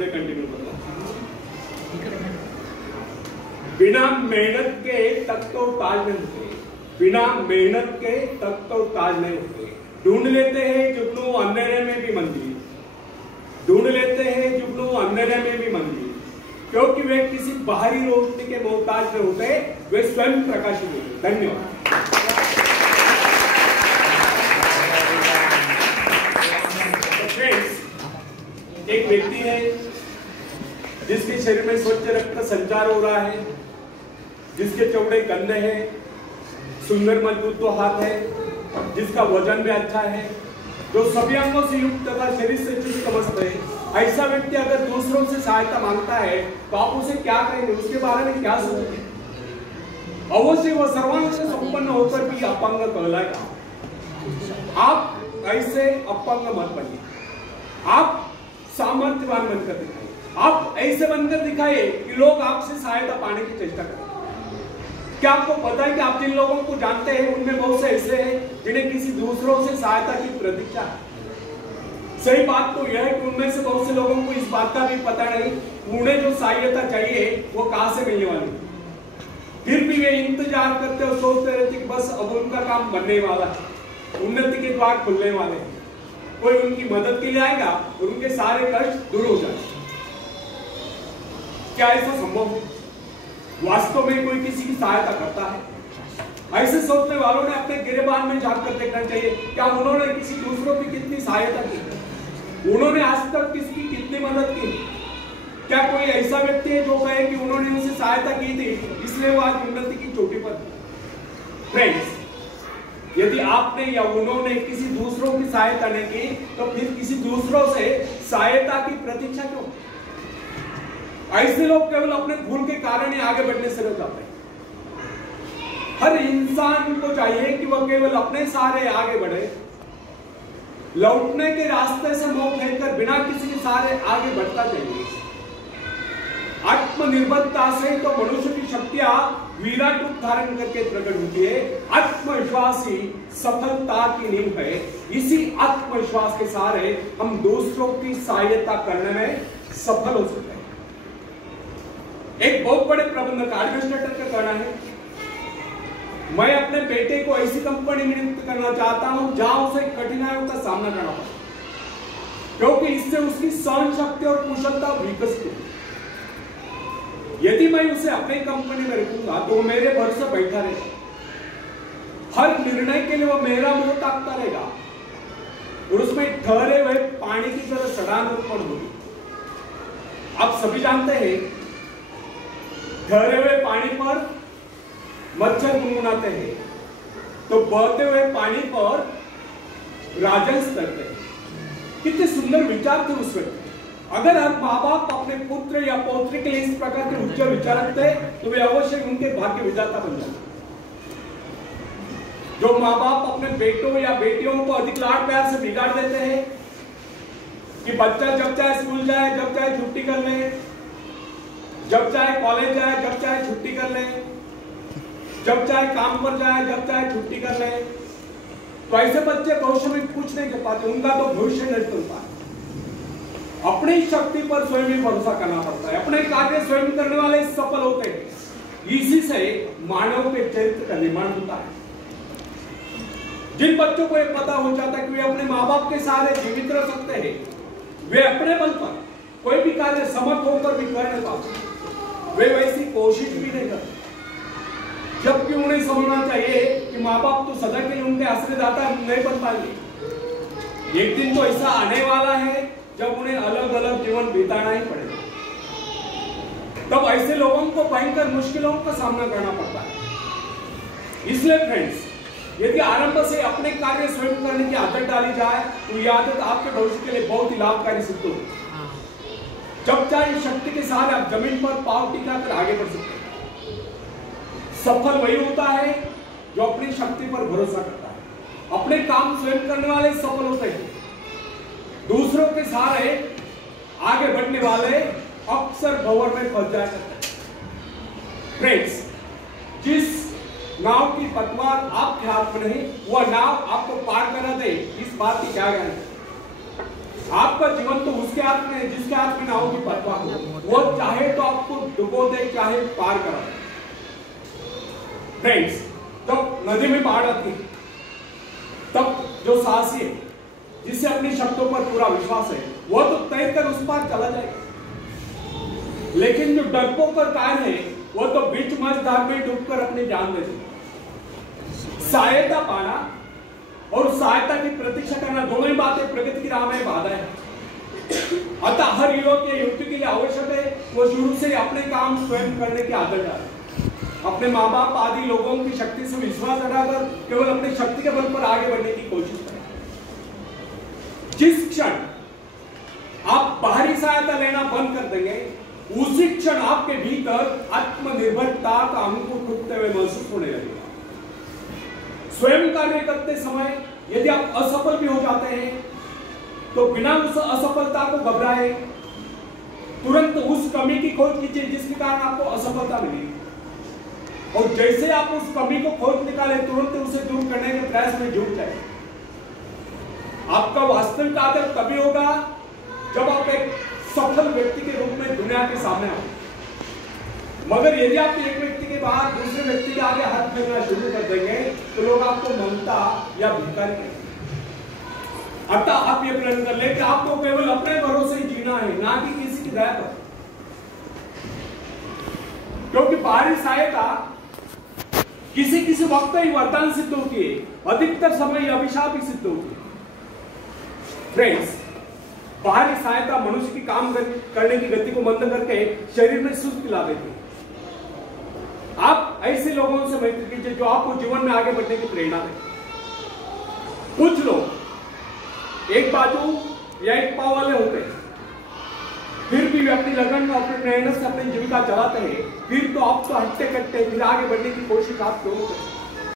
पुढे कंटिन्यू करतो. बिना मेहनत के तक तो ताज नहीं होते, बिना मेहनत के तक तो ताज नहीं होते. ढूंढ लेते हैं जुगनू अंधेरे में भी मंदिर, ढूंढ लेते हैं जुगनू अंधेरे में भी मंदिर, क्योंकि वे किसी बाहरी रोशनी के मोहताज नहीं होते, वे स्वयं प्रकाशित होते. धन्यवाद. एक व्यक्ति है जिसके शरीर में स्वच्छ रक्त का संचार हो रहा है, जिसके चौड़े कंधे हैं, सुंदर मजबूत तो हाथ है, जिसका वजन भी अच्छा है, जो सभी अंगों से युक्त तथा शरीर से चुस्त समस्त है. ऐसा व्यक्ति अगर दूसरों से सहायता मांगता है तो आप उसे क्या कहेंगे, उसके बारे में क्या सोचेंगे? अवश्य वह सर्वांग से संपन्न होकर भी अपंग कहलाएगा. आप ऐसे अपंग मत बनिए, आप सामर्थ्यवान बनकर दिखाइए. आप ऐसे बनकर दिखाइए कि लोग आपसे सहायता पाने की चेष्टा करें. क्या आपको पता है कि आप जिन लोगों को जानते हैं उनमें बहुत से ऐसे हैं जिन्हें किसी दूसरों से सहायता की प्रतीक्षा है. सही बात तो यह है कि उनमें से बहुत से लोगों को इस बात का भी पता नहीं उन्हें जो सहायता चाहिए वो कहां से मिलने वाली. फिर भी वे इंतजार करते और सोचते रहते कि बस अब उनका काम बनने वाला है, उन्नति के द्वार खुलने वाले हैं, कोई उनकी मदद के लिए आएगा और उनके सारे कष्ट दूर हो जाएंगे. क्या ऐसा संभव है? वास्तव में कोई किसी की सहायता करता है? ऐसे सोचने वालों ने अपने गिरेबान में झांक कर देखना चाहिए, क्या उन्होंने किसी दूसरों की कितनी सहायता की, उन्होंने आज तक किसकी कितनी मदद की? क्या कोई ऐसा व्यक्ति है जो कहे कि उन्होंने उनसे सहायता की थी इसलिए वो आज उन्नति की चोटी पर? फ्रेंड्स, यदि आपने या उन्होंने किसी दूसरों की सहायता नहीं की तो फिर किसी दूसरों से सहायता की प्रतीक्षा क्यों? ऐसे लोग केवल अपने भूल के कारण ही आगे बढ़ने से रुक जाते हैं. हर इंसान को चाहिए कि वह केवल अपने सहारे आगे बढ़े, लौटने के रास्ते से मुंह फेंककर बिना किसी के सहारे आगे बढ़ता चाहिए. आत्मनिर्भरता से तो मनुष्य की शक्तियां विराट रूप धारण करके प्रकट होती है. आत्मविश्वास ही सफलता की नींव है. इसी आत्मविश्वास के सहारे हम दूसरों की सहायता करने में सफल हो सकते हैं. एक बहुत बड़े प्रबंधक एडमिनिस्ट्रेटर का कहना है, मैं अपने बेटे को ऐसी कंपनी में नियुक्त करना चाहता हूं जहां उसे कठिनाइयों का सामना करना पड़े, क्योंकि इससे उसकी सहन शक्ति और कुशलता विकसित होगी. यदि मैं उसे अपनी कंपनी में रखूंगा तो वो मेरे भरोसे बैठा रहेगा, हर निर्णय के लिए वो मेरा मुंह ताकता रहेगा और उसमें ठहरे हुए पानी की तरह सड़ान उत्पन्न होगी. आप सभी जानते हैं ठहरे हुए पानी पर मच्छर गुनगुनाते हैं तो बहते हुए पानी पर राजहंस करते हैं. कितने सुंदर विचार थे उस वक्त. अगर हर माँ बाप अपने पुत्र या पौत्री के लिए इस प्रकार के उच्च विचार रखते तो वे अवश्य उनके भाग्य विधाता बन जाते. जो माँ बाप अपने बेटों या बेटियों को अधिक लाड प्यार से बिगाड़ देते हैं कि बच्चा जब चाहे स्कूल जाए, जब चाहे छुट्टी कर ले, जब चाहे कॉलेज जाए, जब चाहे छुट्टी कर ले, जब चाहे काम पर जाए, जब चाहे छुट्टी कर ले, तो ऐसे बच्चे भविष्य में कुछ नहीं कर पाते. उनका तो भविष्य नहीं चलता है. अपनी शक्ति पर स्वयं ही भरोसा करना पड़ता है. अपने कार्य स्वयं करने वाले सफल होते हैं. इसी से मानव के चरित्र का निर्माण होता है. जिन बच्चों को यह पता हो जाता है कि वे अपने माँ बाप के सहारे जीवित रह सकते हैं, वे अपने बल पर कोई भी कार्य समर्थ होकर भी कर नहीं पाते, वे वैसी कोशिश भी नहीं करते. जबकि उन्हें समझना चाहिए कि माँ बाप तो सदा के लिए उनके आश्रयदाता नहीं बन पाएंगे. एक दिन तो ऐसा आने वाला है जब उन्हें अलग अलग जीवन बिताना ही पड़ेगा. तब ऐसे लोगों को भयंकर मुश्किलों का सामना करना पड़ता है. इसलिए फ्रेंड्स, यदि आरंभ से अपने कार्य स्वयं करने की आदत डाली जाए तो यह आदत आपके भविष्य के लिए बहुत ही लाभकारी सिद्ध होगी. जब चाहे शक्ति के सहारे आप जमीन पर पांव टिकाकर आगे बढ़ सकते हैं. सफल वही होता है जो अपनी शक्ति पर भरोसा करता है. अपने काम स्वयं करने वाले सफल होते हैं. दूसरों के सहारे आगे बढ़ने वाले अक्सर भंवर में फंस जाया करते हैं. फ्रेंड्स, जिस नाव की पतवार आपके हाथ में नहीं, वह नाव आपको पार करा दे, इस बात की क्या गारंटी? आपका जीवन तो उसके हाथ में है जिसके हाथ में नाव की परवाह हो। वो चाहे तो आपको डुबो दे, चाहे पार करा दे। फ्रेंड्स, जब नदी में बाढ़ आती है तब जो साहसी है, जिसे अपनी शब्दों पर पूरा विश्वास है, वो तो तैरकर उस पार चला जाएगा। लेकिन जो डरपोक और कायर है, वो तो बीच मझधार में डूबकर अपनी जान दे देते। सहायता पाना और सहायता की प्रतीक्षा करना, दोनों ही बातें प्रगति की राह में बाधा है। अतः हर युवक या युवती के लिए आवश्यक है वो शुरू से अपने काम स्वयं करने की आदत डाले। अपने माँ बाप आदि लोगों की शक्ति से विश्वास हटाकर केवल अपनी शक्ति के बल पर आगे बढ़ने की कोशिश करें। जिस क्षण आप बाहरी सहायता लेना बंद कर देंगे, उसी क्षण आपके भीतर आत्मनिर्भरता का अंकुर फूटते हुए महसूस होने लगेगा। स्वयं कार्य करते समय यदि आप असफल भी हो जाते हैं तो बिना उस असफलता को घबराए तुरंत उस कमी की खोज कीजिए जिसके कारण आपको असफलता मिली, और जैसे आप उस कमी को खोज निकाले तुरंत उसे दूर करने के प्रयास में जुट जाए। आपका वास्तविक आदर तभी होगा जब आप एक सफल व्यक्ति के रूप में दुनिया के सामने आओ। मगर यदि आप एक व्यक्ति के बाद दूसरे व्यक्ति के आगे हाथ फेरना शुरू कर देंगे तो लोग आपको ममता या भिखारी कहेंगे। अतः आप ये प्रण कर ले कि आपको केवल अपने भरोसे ही जीना है, ना कि किसी की दया पर। क्योंकि बाहरी सहायता किसी किसी वक्त ही वरदान सिद्ध होती है, अधिकतर समय अभिशाप ही सिद्ध होती है। फ्रेंड्स, बाहरी सहायता मनुष्य की काम करने की गति को मंद करके शरीर में सुस्ती ला देती है। आप ऐसे लोगों से मैत्री कीजिए जो आपको जीवन में आगे बढ़ने की प्रेरणा दे। कुछ लोग एक बाजू या एक पाव वाले होते हैं, फिर भी वे अपनी लगन और अपनी मेहनत से अपनी जीविका चलाते हैं, फिर तो आप तो हट्टे कट्टे फिर आगे बढ़ने की कोशिश आप क्यों करते हैं?